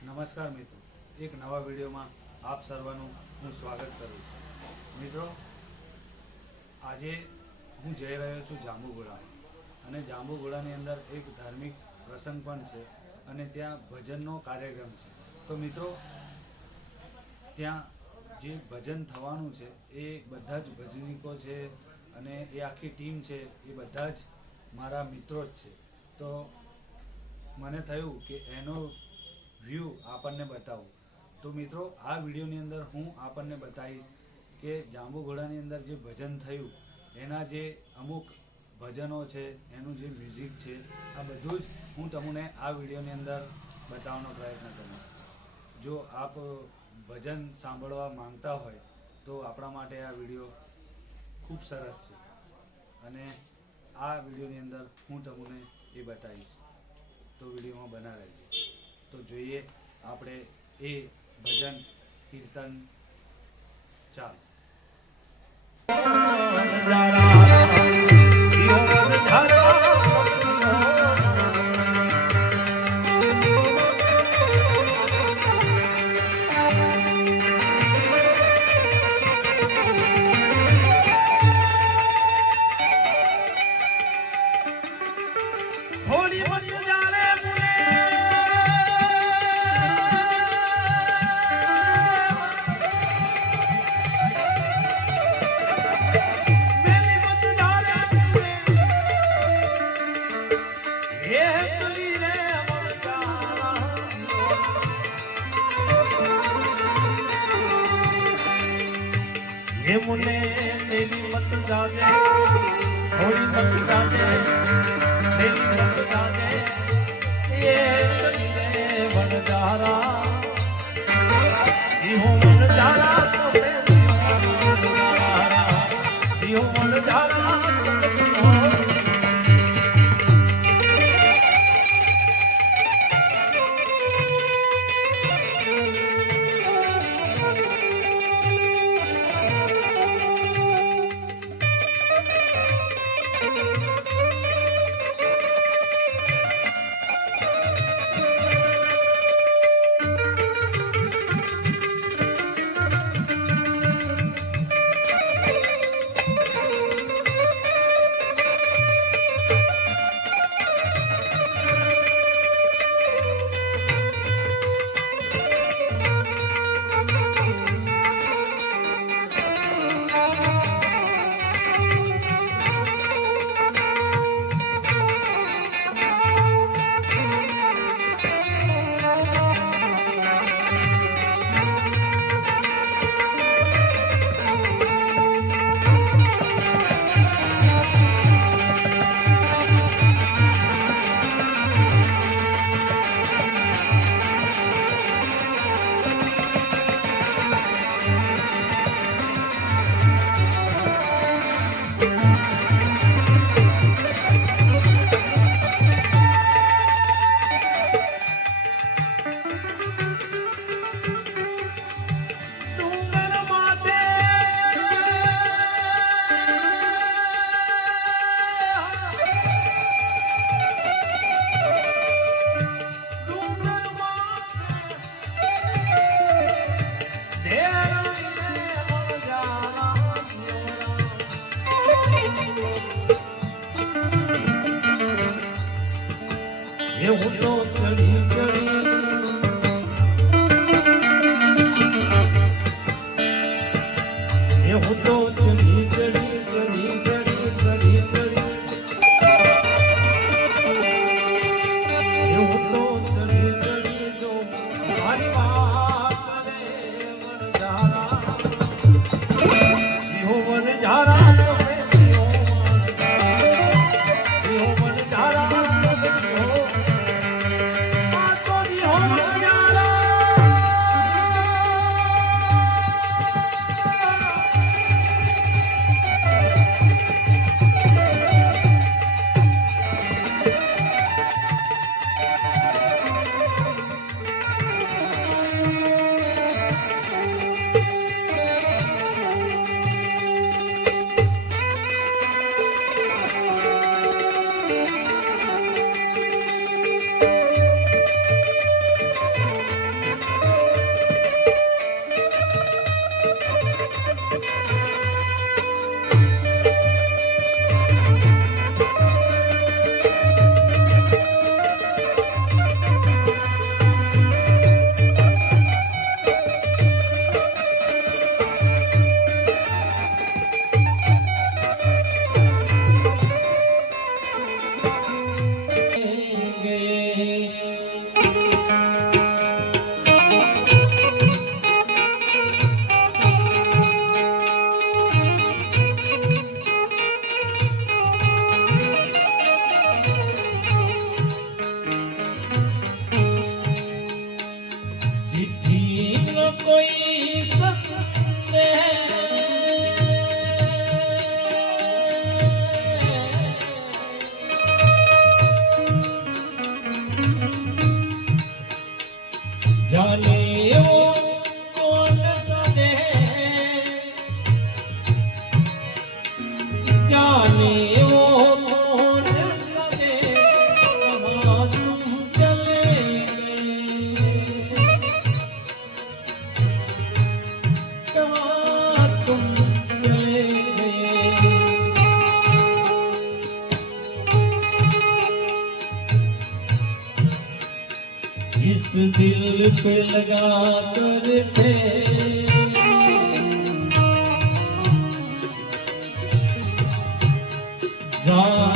નમસ્કાર મિત્રો. એક નવા વિડીયોમાં આપ સર્વનું હું સ્વાગત કરું છું. મિત્રો, આજે હું જઈ રહ્યો છું જાંબુગોળા અને જાંબુગોળાની અંદર એક ધાર્મિક પ્રસંગ પણ છે અને ત્યાં ભજનનો કાર્યક્રમ છે. તો મિત્રો, ત્યાં જે ભજન થવાનું છે, એ બધા જ ભજનીકો છે અને એ આખી ટીમ છે, એ બધા જ મારા મિત્રો જ છે. તો મને થયું કે એનો વ્યૂ આપણને બતાવું. તો મિત્રો, આ વિડીયોની અંદર હું આપણને બતાવીશ કે જાંબુઘોડાની અંદર જે ભજન થયું, એના જે અમુક ભજનો છે, એનું જે મ્યુઝિક છે, આ બધું જ હું તમને આ વિડીયોની અંદર બતાવવાનો પ્રયત્ન કરીશ. જો આપ ભજન સાંભળવા માંગતા હોય, તો આપણા માટે આ વીડિયો ખૂબ સરસ છે. અને આ વિડીયોની અંદર હું તમને એ બતાવીશ. તો વિડીયોમાં બના રહેજો. તો જોઈએ આપણે એ ભજન કીર્તન. ચાલો. ये मुने मेरी मत जाने थोड़ी मत जाने मेरी मत जाने ये शरीरे वन जारा ये हो मन जारा तो मैं जारा ये मन जारा इस दिल पे लगा कर थे जाने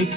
એક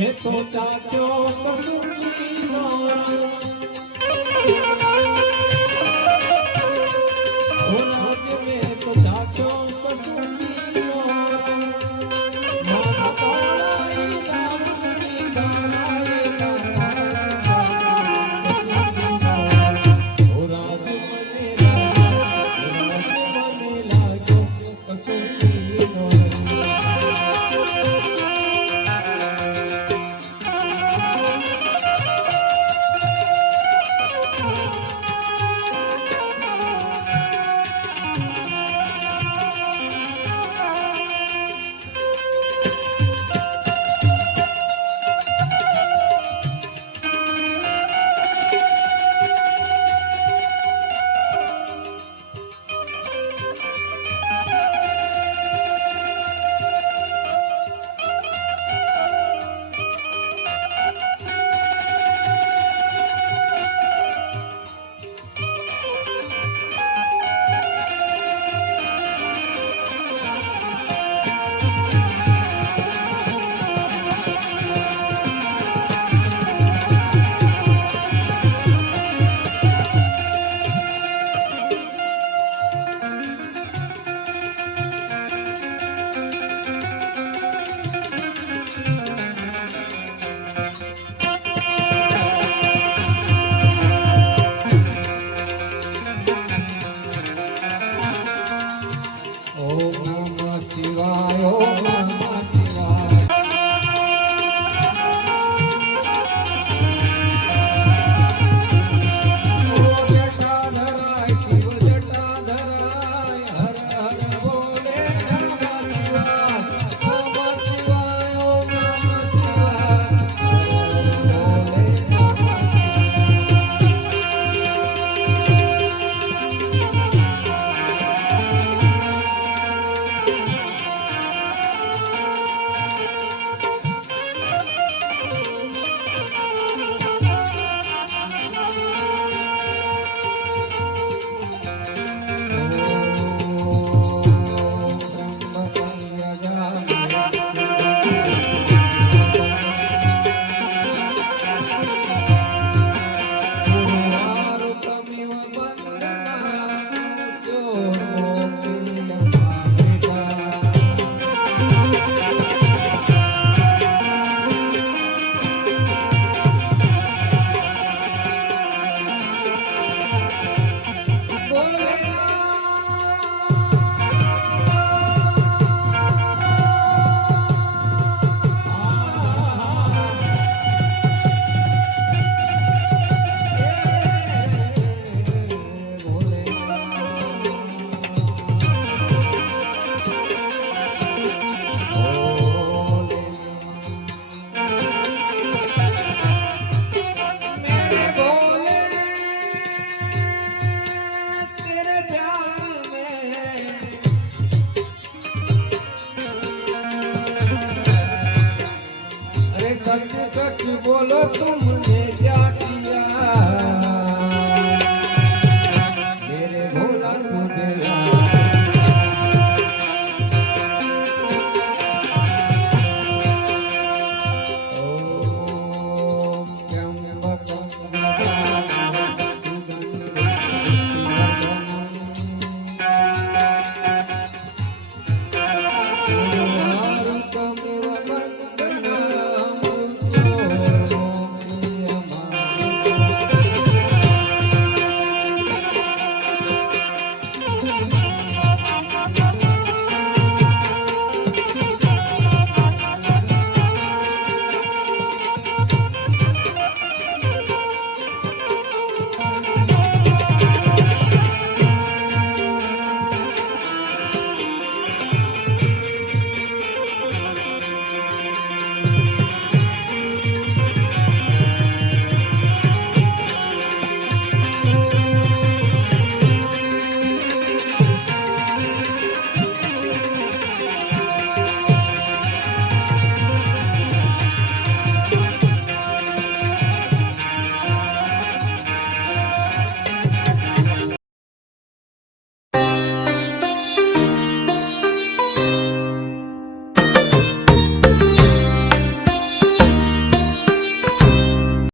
मैं सोचा क्यों कसूर की